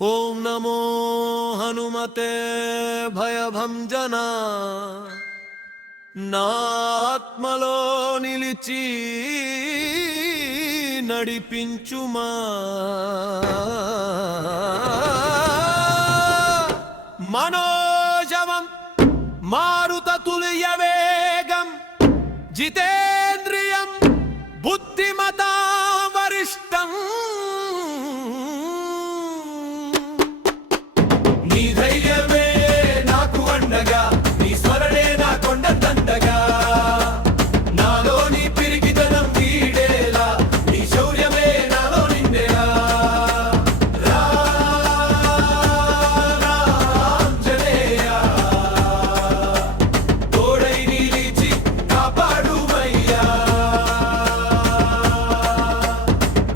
ఓం నమో హనుమతే భయభంజన నా ఆత్మలో నిలిచి నడిపించుమా మనోజవం మారుతతుల్య వేగం జితేంద్రియం బుద్ధిమతా వరిష్టం నీ ధైర్యమే నాకు అండగా నీ స్మరణే నా కొండ దండగా నాలోని పిరికిదనం వీడేలా నీ శౌర్యమే నాలో నిండేలా రాంజనేయ తోడై నిలిచి కాపాడుమయ్యా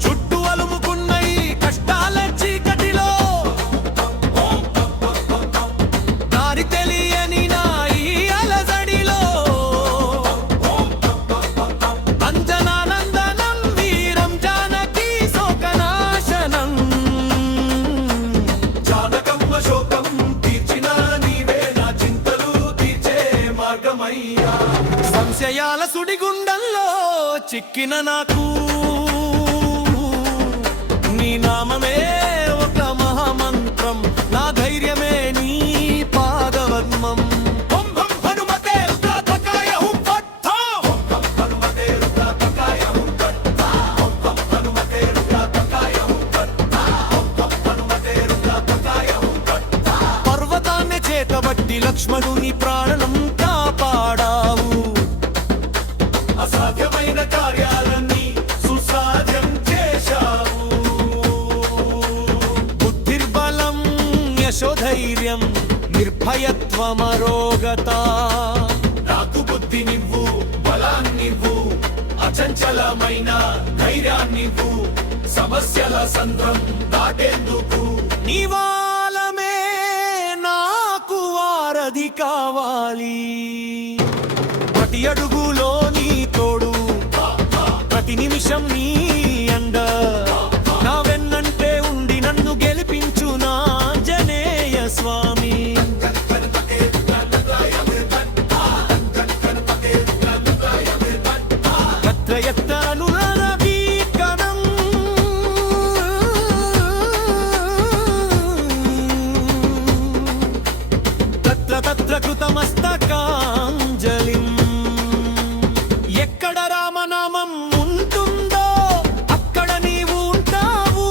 చుట్టూ అలుముకున్న ఈ కష్టాల చీకటిలో దారి తెలియని నా ఈ అలజడిలో అంజనానందనం వీరం జానకి శోకనాశనం జానకమ్మ శోకం తీర్చిన నీవే నా చింతలు తీర్చే మార్గమయ్యా సంశయాల సుడిగుండంలో చిక్కిన నాకు నీ నామమే ఒక మహామంత్రం నా ధైర్యమే నీ పాదవద్మం ఓం భం హనుమతే రుద్రాత్మకాయ హుం ఫట్ ఓం భం హనుమతే రుద్రాత్మకాయ హుం ఫట్ ఓం భం హనుమతే రుద్రాత్మకాయ హుం ఫట్ ఓం భం హనుమతే రుద్రాత్మకాయ హుం ఫట్ పర్వతాన్ని చేతబట్టి లక్ష్మణుని ప్రాణం కాపాడావు అసాధ్యమైన కార్యాలన్నీ సుసాధ్యం చేశావు బుద్ధిర్బలం యశోధైర్యం నిర్భయత్వమరోగత నాకు బుద్ధి నివ్వు బలాన్నివ్వు అచంచలమైన ధైర్యాన్నివ్వు సమస్యల సంద్రం దాటేందుకు నివాలమే నాకు వారధి కావాలి ప్రతి అడుగులో నీ తోడు ప్రతి నిమిషం నీ అండ నా వెన్నంటే ఉండి నన్ను గెలిపించు నా ఆంజనేయ స్వామి ఎత్ర ఎత్ర అనురవీకరం తత్ర తత్ర కృతమస్తకాంజలిం ఎక్కడ రామనామం ఉంటుందో అక్కడ నీవు ఉంటావు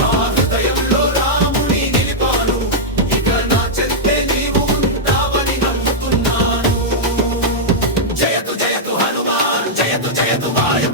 నా హృదయంలో రాముని నిలిపాను ఇక నా చెంతే నీవు ఉంటావని నమ్ముతున్నాను జయతు జయతు హనుమాన్ జయతు జయతు వాయు